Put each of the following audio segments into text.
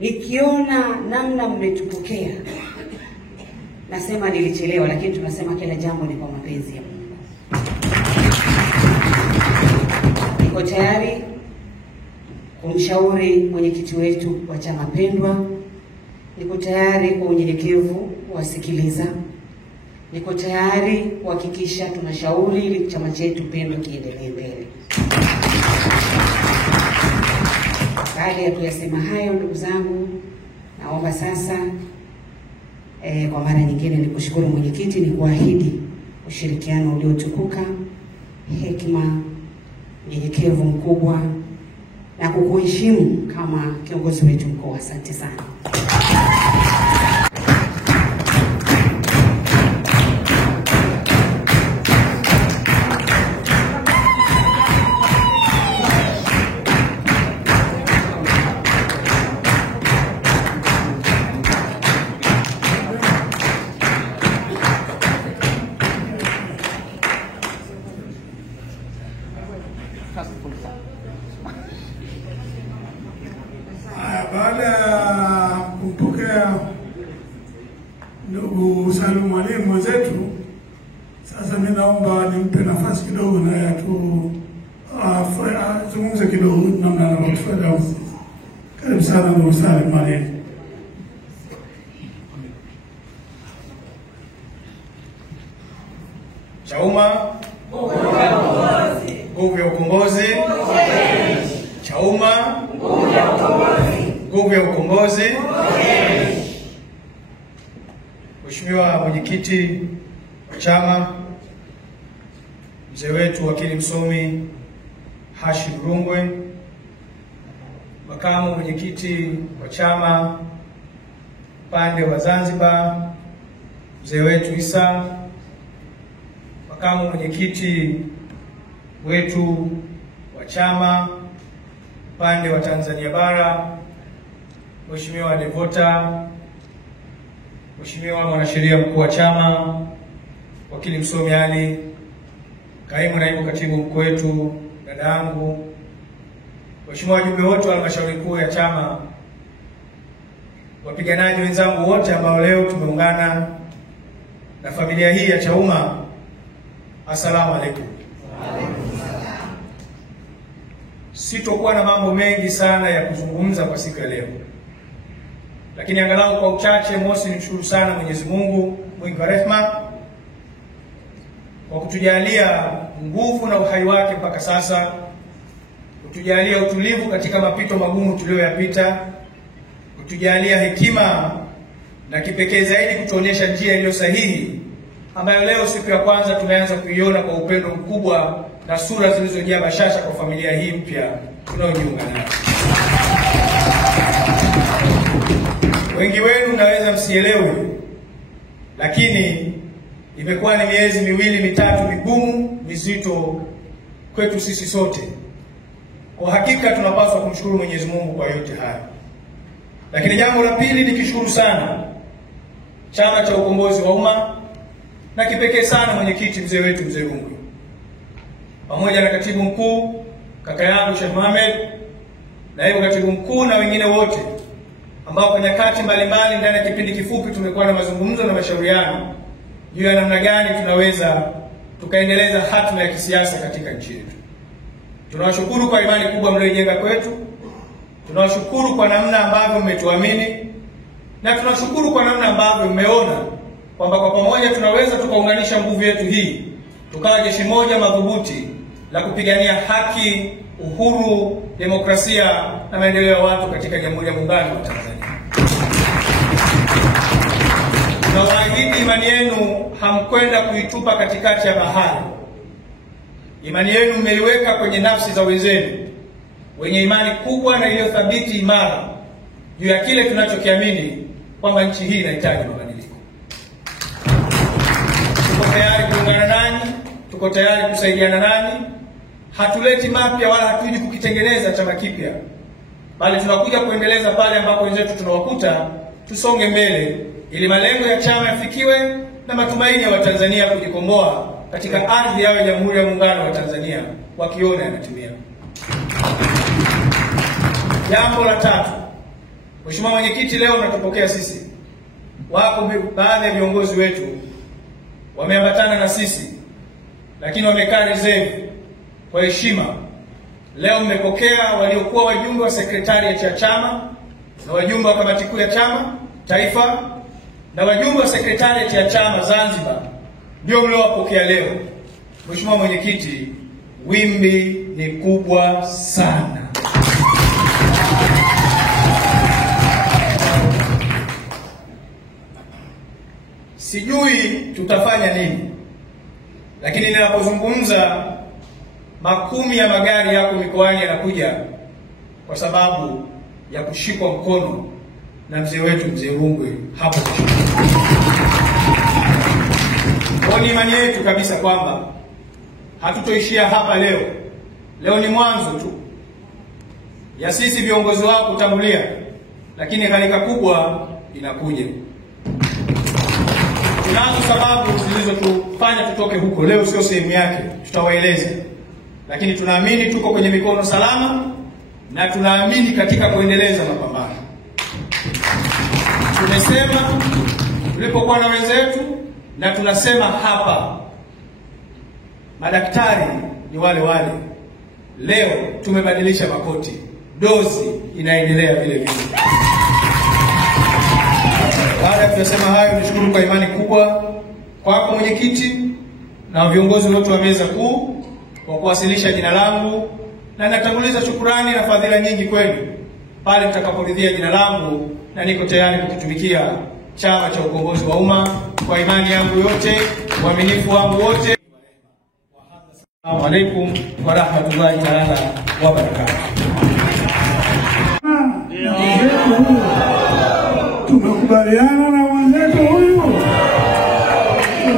Nikiona namna mmetupokea, nasema nilichelewa, lakini tunasema kila jambo ni kwa mapenzi ya Mungu. Niko tayari kumshauri mwenyekiti wetu wa chama pendwa. Niko tayari kwa unyenyekevu kuwasikiliza. Niko tayari kuhakikisha tunashauri ili chama chetu pendwa kiendelee mbele. Baada ya kuyasema hayo, ndugu zangu, naomba sasa kwa mara nyingine nikushukuru mwenyekiti, ni kuahidi ushirikiano uliotukuka, hekima, unyenyekevu mkubwa na kukuheshimu kama kiongozi wetu mkuu. Asante sana. Baada ya kumpokea ndugu Salum Mwalimu mwenzetu, sasa ninaomba nimpe nafasi kidogo na azungumze kidogo namna anavyofanya. Karibu sana ndugu Salum Mwalimu. Chauma, nguvu ya ukombozi. Chauma, nguvu ya ukombozi. Mheshimiwa mwenyekiti wa chama, mzee wetu wakili msomi Hashim Rungwe, makamu mwenyekiti wa chama upande wa Zanzibar mzee wetu Isa, makamu mwenyekiti wetu wa chama upande wa Tanzania bara Mheshimiwa Devota, Mheshimiwa mwanasheria mkuu wa chama wakili msomi Ali, kaimu naibu katibu mkuu wetu dada yangu, Mheshimiwa wajumbe wote wa halmashauri kuu ya chama, wapiganaji wenzangu wote ambao leo tumeungana na familia hii ya Chauma, asalamu alaykum. Sitokuwa na mambo mengi sana ya kuzungumza kwa siku ya leo, lakini angalau kwa uchache. Mosi, nimshukuru sana Mwenyezi Mungu mwingi wa rehema kwa kutujalia nguvu na uhai wake mpaka sasa, kutujalia utulivu katika mapito magumu tuliyoyapita, kutujalia hekima na kipekee zaidi kutuonyesha njia iliyo sahihi ambayo leo siku ya kwanza tumeanza kuiona kwa upendo mkubwa na sura zilizojaa bashasha kwa familia hii mpya tunaojiunga nayo. Wengi wenu naweza msielewe, lakini imekuwa ni miezi miwili mitatu migumu mizito kwetu sisi sote. Kwa hakika tunapaswa kumshukuru Mwenyezi Mungu kwa yote haya. Lakini jambo la pili, nikishukuru sana Chama cha Ukombozi wa Umma na kipekee sana mwenyekiti mzee wetu mzee Rungwe, pamoja na katibu mkuu kaka yangu Sheikh Mohamed, naibu katibu mkuu na wengine wote ambao kwa nyakati mbalimbali ndani ya kipindi kifupi tumekuwa na mazungumzo na mashauriano juu ya namna gani tunaweza tukaendeleza hatima ya kisiasa katika nchi yetu. Tunawashukuru kwa imani kubwa mliojenga kwetu. Tunawashukuru kwa namna ambavyo mmetuamini, na tunashukuru kwa namna ambavyo mmeona kwamba kwa pamoja tunaweza tukaunganisha nguvu yetu hii tukawa jeshi moja madhubuti la kupigania haki, uhuru, demokrasia na maendeleo ya watu katika Jamhuri ya Muungano wa Tanzania. Tunawaahidi imani yenu hamkwenda kuitupa katikati ya bahari. Imani yenu mmeiweka kwenye nafsi za wenzenu wenye imani kubwa na iliyothabiti imara juu ya kile tunachokiamini kwamba nchi hii inahitaji mabadiliko. Tuko tayari kuungana nanyi, tuko tayari kusaidiana nanyi. Hatuleti mapya wala hatuji kukitengeneza chama kipya, bali tunakuja kuendeleza pale ambapo wenzetu tunawakuta, tusonge mbele ili malengo ya chama yafikiwe na matumaini ya Watanzania kujikomboa katika ardhi yao ya Jamhuri ya Muungano wa Tanzania wakiona yanatimia. Jambo la tatu, Mheshimiwa Mwenyekiti, leo unatupokea sisi. Wako baadhi ya viongozi wetu wameambatana na sisi, lakini wamekaa reserve kwa heshima. Leo mmepokea waliokuwa wajumbe wa sekretariat ya chama na wajumbe wa kamati kuu ya chama taifa na wajumbe wa sekretariat ya chama Zanzibar, ndio mliowapokea leo. Mheshimiwa Mwenyekiti, wimbi ni kubwa sana. Sijui tutafanya nini, lakini ninapozungumza makumi ya magari yako mikoani yanakuja kwa sababu ya kushikwa mkono na mzee wetu mzee Rungwe hapo. Kwa ni imani yetu kabisa kwamba hatutoishia hapa leo. Leo ni mwanzo tu ya sisi viongozi wako kutangulia, lakini gharika kubwa inakuja. Tunazo sababu zilizotufanya tutoke huko. Leo sio sehemu yake, tutawaeleza. Lakini tunaamini tuko kwenye mikono salama na tunaamini katika kuendeleza mapambano. Tumesema tulipokuwa na wenzetu na tunasema hapa, madaktari ni wale wale. Leo tumebadilisha makoti, dozi inaendelea vile vile. Baada ya kusema hayo, nishukuru kwa imani kubwa kwako Mwenyekiti na viongozi wote wa meza kuu kwa kuwasilisha jina langu, na natanguliza shukrani na fadhila nyingi kwenu pale mtakaporidhia jina langu, na niko tayari kutumikia Chama cha Ukombozi wa Umma kwa imani yangu yote, uaminifu wangu wote. Assalamu alaikum wa rahmatullahi ta'ala wa barakatuh. Tumekubaliana na mwenzetu huyu.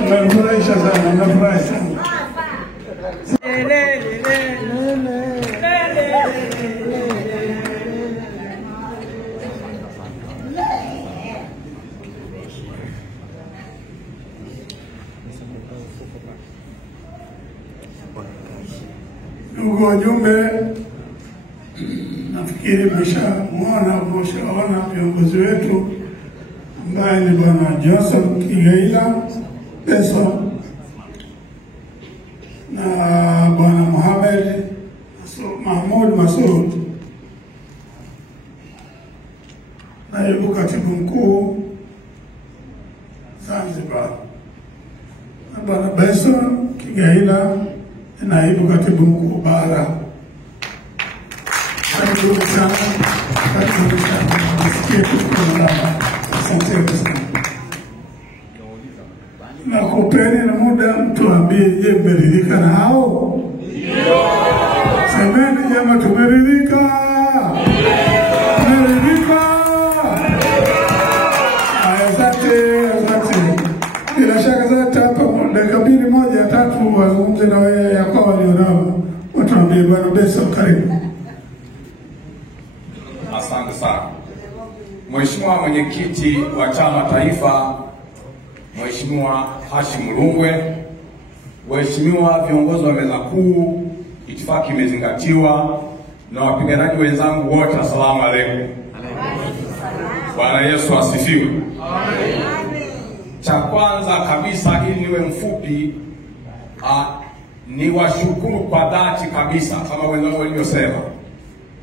Tunafurahisha sana, tunafurahi sana. Ndugu wajumbe, nafikiri mmeshaona viongozi wetu ambaye ni Bwana Joseph Kigaila Peso na Bwana Mahmoud Masoud, naibu katibu mkuu Zanzibar, na Bwana Peso Kigaila, naibu katibu mkuu bara. Karibu sana, karibu sana. Nasikia asante sana. Nakupeni na muda mtuambie, je, mmeridhika na hao? Ndio. Semeni jamaa, tumeridhika. Tumeridhika. Asante. Bila shaka zote hapa dakika 2-3 wazungumze na wewe ya kwa walionao. Watuambie Bwana Beso, karibu. Asante sana. Mheshimiwa Mwenyekiti wa Chama Taifa, Mheshimiwa Hashim Rungwe, Mheshimiwa viongozi wa meza kuu, itifaki imezingatiwa, na wapiganaji wenzangu wote, asalamu alaykum. Bwana Yesu asifiwe. Amen. Cha kwanza kabisa, ili niwe mfupi, ni washukuru kwa dhati kabisa kama wenzangu walivyosema,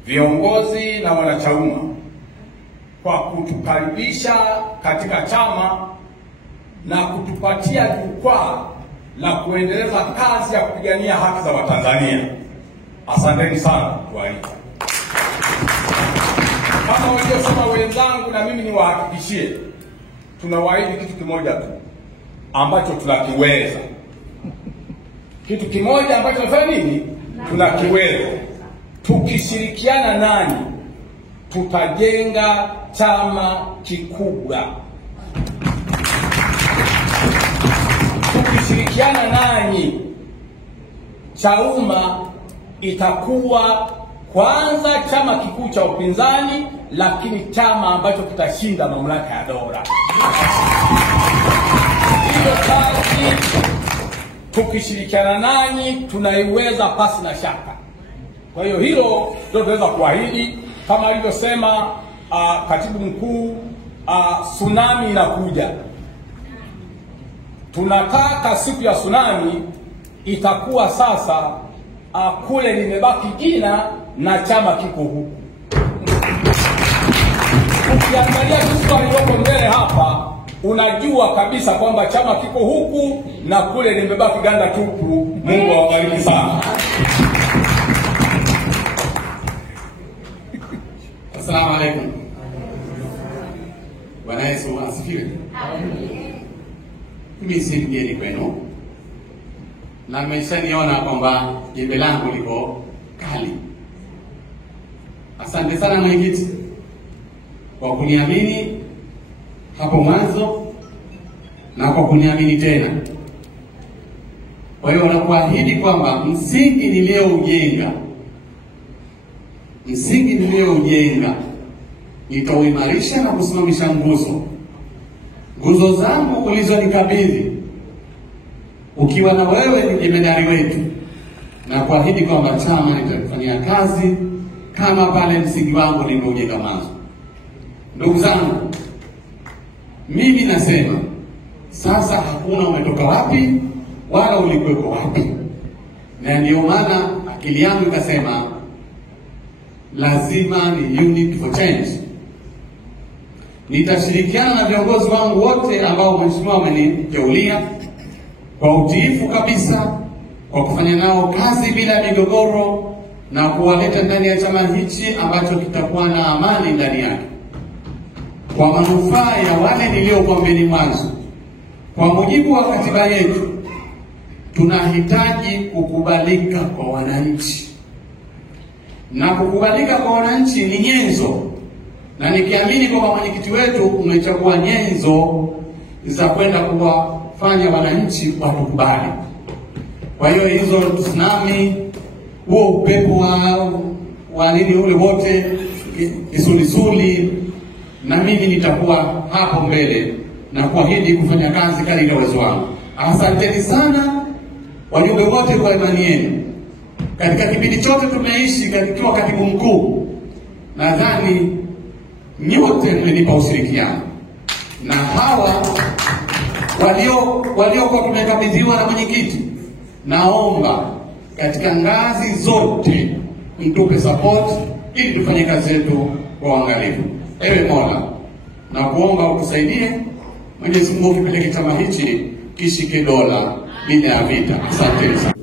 viongozi na wanachama kwa kutukaribisha katika chama na kutupatia jukwaa la kuendeleza kazi ya kupigania haki za Watanzania. Asanteni sana kualika. Kama walivyosema wenzangu, na mimi niwahakikishie, tunawaahidi kitu kimoja tu ambacho tunakiweza. Kitu kimoja ambacho tunafanya nini? Tunakiweza. Tukishirikiana nanyi tutajenga chama kikubwa. Tukishirikiana nanyi, Chauma itakuwa kwanza chama kikuu cha upinzani, lakini chama ambacho kitashinda mamlaka ya dola. Hiyo kazi tukishirikiana nanyi tunaiweza pasi na shaka. Kwa hiyo hilo ndio tunaweza kuahidi, kama alivyosema katibu mkuu, tsunami inakuja. Tunataka siku ya tsunami itakuwa sasa kule limebaki jina na chama kiko huku. Ukiangalia kitu kiliyoko mbele hapa, unajua kabisa kwamba chama kiko huku na kule limebaki ganda tupu. Mungu awabariki sana. Asalamu alaykum. Bwana Yesu asifiwe. Mimi si mgeni kwenu, na mmeshaniona kwamba jembe langu liko kali. Asante sana mwenyekiti kwa kuniamini hapo mwanzo na kwa kuniamini tena. Kwa hiyo nakuahidi kwamba msingi niliyoujenga nitauimarisha na kusimamisha nguzo zangu ulizonikabidhi ukiwa na wewe ni jemedari wetu, na kuahidi kwamba chama nitakufanyia kazi kama pale msingi wangu nilioujenga mwanzo. Ndugu zangu, mimi nasema sasa hakuna umetoka wapi wala ulikuweko wapi, na ndio maana akili yangu ikasema lazima ni unit for change. Nitashirikiana na viongozi wangu wote ambao mheshimiwa ameniteulia kwa utiifu kabisa, kwa kufanya nao kazi bila migogoro na kuwaleta ndani ya chama hichi ambacho kitakuwa na amani ndani yake, kwa manufaa ya wale niliokuambieni mwanzo. Kwa mujibu wa katiba yetu, tunahitaji kukubalika kwa wananchi, na kukubalika kwa wananchi ni nyenzo, na nikiamini kwamba mwenyekiti wetu umechagua nyenzo za kwenda kuwafanya wananchi watukubali. Kwa hiyo hizo tsunami, huo upepo wa nini ule wote, kisulisuli, na mimi nitakuwa hapo mbele na kuahidi kufanya kazi kadri ya uwezo wangu. Asanteni sana wajumbe wote kwa imani yenu. Katika kipindi chote tumeishi katika katibu mkuu, nadhani nyote mmenipa ushirikiano, na hawa waliokuwa tumekabidhiwa na mwenyekiti, naomba katika ngazi zote mtupe support ili tufanye kazi yetu kwa uangalifu. Ewe Mola, na kuomba utusaidie. Mwenyezi Mungu kipeleke chama hichi kishike dola bila ya vita. Asante sana.